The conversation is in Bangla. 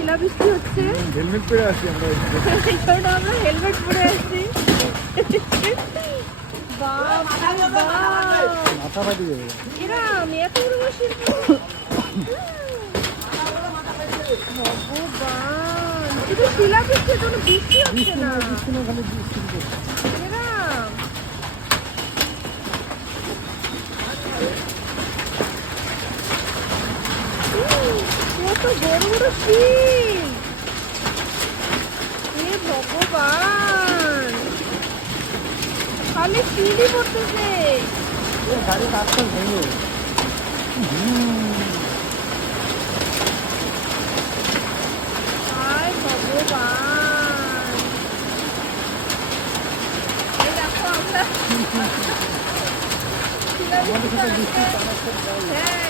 শিলাবৃষ্টি হচ্ছে। হেলমেট পরে আসছি আমরা। এই কারণে আমরা হেলমেট পরে আসছি। বাপ রে বাপ। মাথা ফাটি যাবে। এরম এত বড় বড় শিল্প। ভগবান, শুধু শিলাবৃষ্টি, কোনো বৃষ্টি হচ্ছে না। বৃষ্টি না, খালি বৃষ্টি পড়ছে। এরম কত বড় বড় শিল। হে ভগবান, খালি শিলই পড়তেছে। গাড়ি রাস্তা ভেঙে। হায় ভগবান, এই দেখো আমরা শিলাবৃষ্টি আমাদের সাথে বৃষ্টি হ্যাঁ